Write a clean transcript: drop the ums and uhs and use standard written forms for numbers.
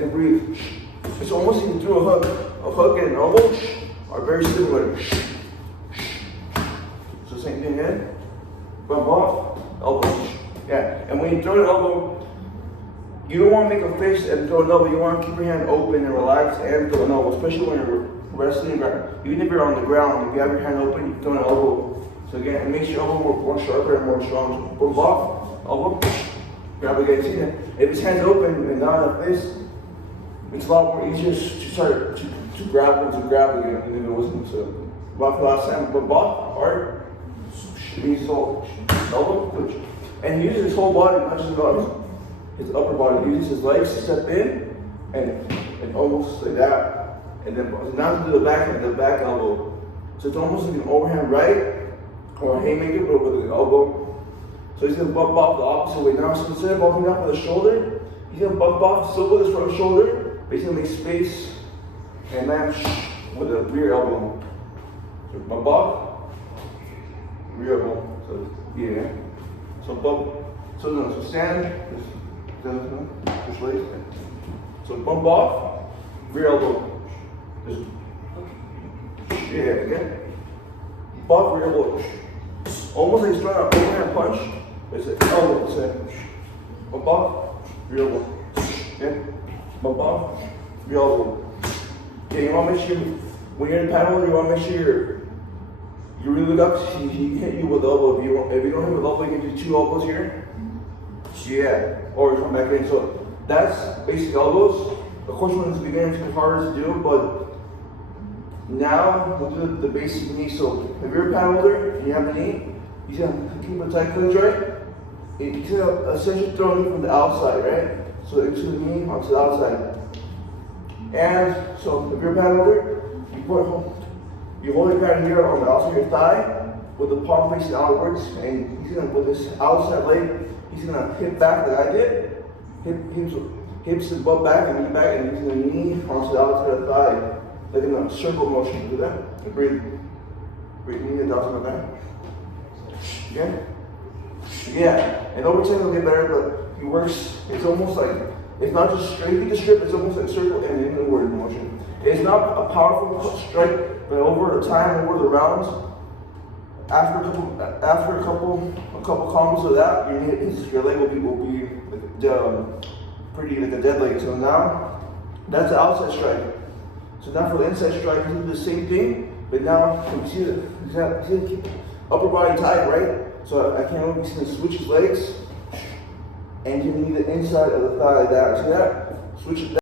can breathe. It's almost even through a hook and an elbow are very similar. So same thing again. Bump off, elbow. Yeah, and when you throw an elbow, you don't want to make a fist and throw an elbow. You want to keep your hand open and relaxed and throw an elbow, especially when you're wrestling. Even if you're on the ground, if you have your hand open, you throw an elbow. So again, it makes your elbow more sharper and more strong. Bump off, elbow, grab again. See that? If his hand's open and not a fist, it's a lot more easier to start to grab again than it wasn't. So, rough last time, but bump hard. His whole elbow, push. And he uses his whole body, not just his upper body. He uses his legs to step in and almost like that. And then now to do the back elbow. So it's almost like an overhand right or a haymaker, but with the elbow. So he's gonna bump off the opposite way now. So instead of bumping off with the shoulder, he's gonna bump off still with his front shoulder, but he's gonna make space and land with the rear elbow. So bump off. Rear elbow. So yeah. So bump. So stand. Just raise. So bump off. Rear elbow. Just yeah. Again. Bump rear elbow. Almost like he's trying to overhand punch. It's an elbow. It's a bump off. Rear elbow. Yeah. Bump off. Rear elbow. Okay. You want to make sure when you're in paddle, you want to make sure you really look up, he hit you with the elbow. If you don't hit with the elbow, you can do 2 elbows here. Yeah, or come back in. So that's basic elbows. Of course, when it's beginning, it's harder to do, but now we'll do the basic knee. So if you're a paddle holder and you have the knee, he's gonna keep a tight clinch, right? He's gonna essentially throw a knee from the outside, right? So into the knee, onto the outside. And so if you're a paddle holder, you hold your pad here on the outside of your thigh with the palm facing outwards, and he's gonna, with this outside leg, he's gonna hip back like I did, hips his butt back and knee back, and he's gonna knee onto the outside of the thigh, like in a circle motion. Do that. And breathe. Breathe, knee and outside of the back. Again. Yeah. And over time it'll get better, but he works. It's almost like it's not just straight the strip. It's almost like a circle and an inward motion. It's not a powerful strike. But over the time, over the rounds, after a couple combos of that, your leg will be pretty like a dead leg. So now that's the outside strike. So now for the inside strike, you do the same thing, but now you see the upper body tight, right? So I can't only see him switch his legs, and you need the inside of the thigh like that. See that? Switch it.